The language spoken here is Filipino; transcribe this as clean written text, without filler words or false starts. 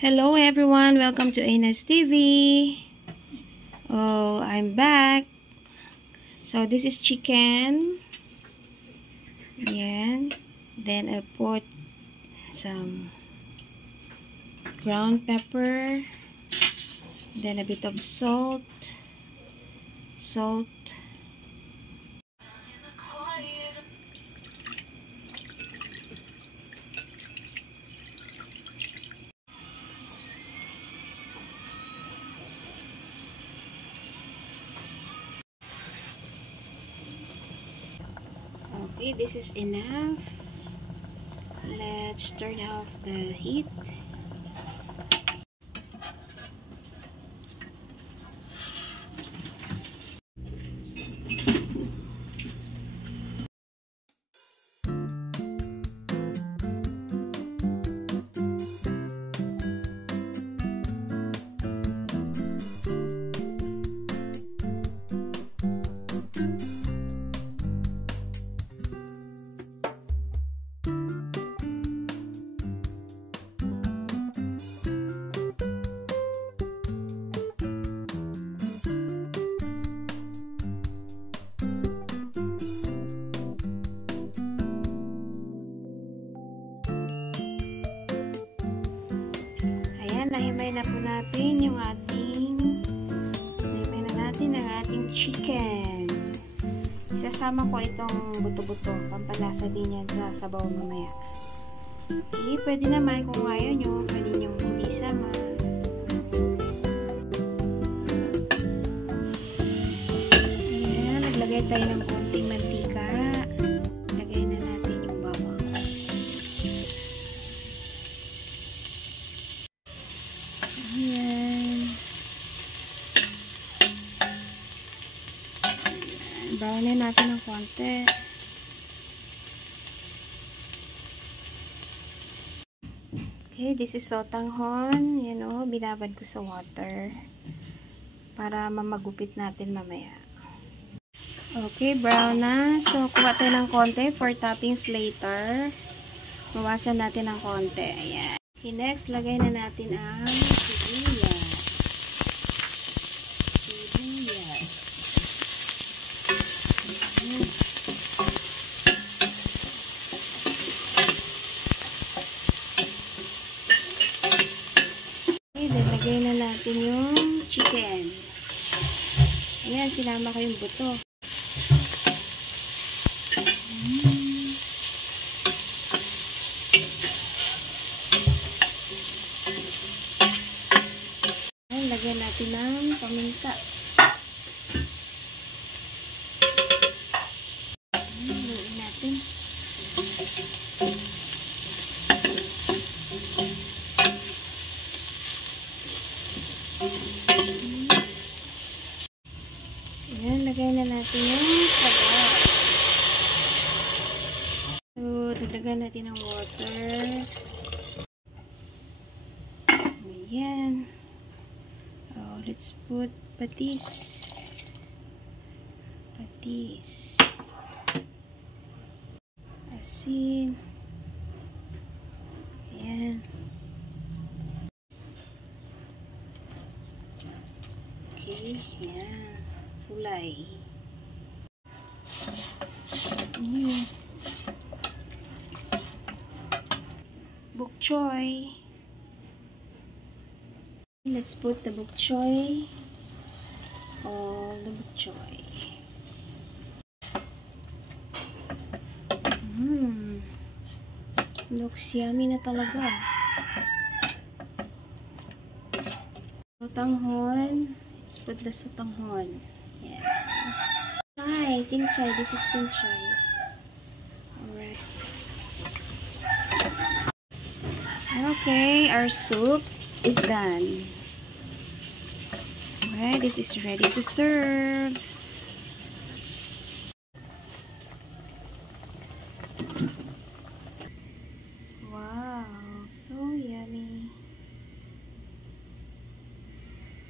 Hello everyone, welcome to Ines TV. Oh, I'm back. So this is chicken. Yan. Then I'll put some ground pepper. Then a bit of salt. Okay, this is enough. Let's turn off the heat. Nahimay na po natin yung nahimay na natin ang ating chicken. Isasama ko itong buto-buto. Pampalasa din yan sa sabaw mamaya. Okay, pwede naman kung ayaw nyo, pwede nyo hindi sama. Ayan, naglagay tayo ng konting mantika. Lagay na natin yung bawang. Ayan. Brownin natin ng konti. Okay, this is sotanghon. Yan o, binabad ko sa water para mamagupit natin mamaya. Okay, brown na. So, kuha tayo ng konti for toppings later. Mawasan natin ng konti. Ayan. Okay, next, lagay na natin ang sibuyas. Okay, then lagay na natin yung chicken. Ayan, sinama ko yung buto. Lagyan natin ng paminta. Luin natin. Ayan, lagyan na natin yung sabaw. So, dagdagan natin ng water. Ayan. Let's put patis. Asin. Ayan. Okay, ayan. Kulay. Bok choy. Let's put the bok choy. All the bok choy. Looks yummy na talaga. Sotanghon. Let's put the sotanghon. Yeah. Hi, kinchay. This is kinchay. Alright. Okay, our soup is done. Alright, this is ready to serve.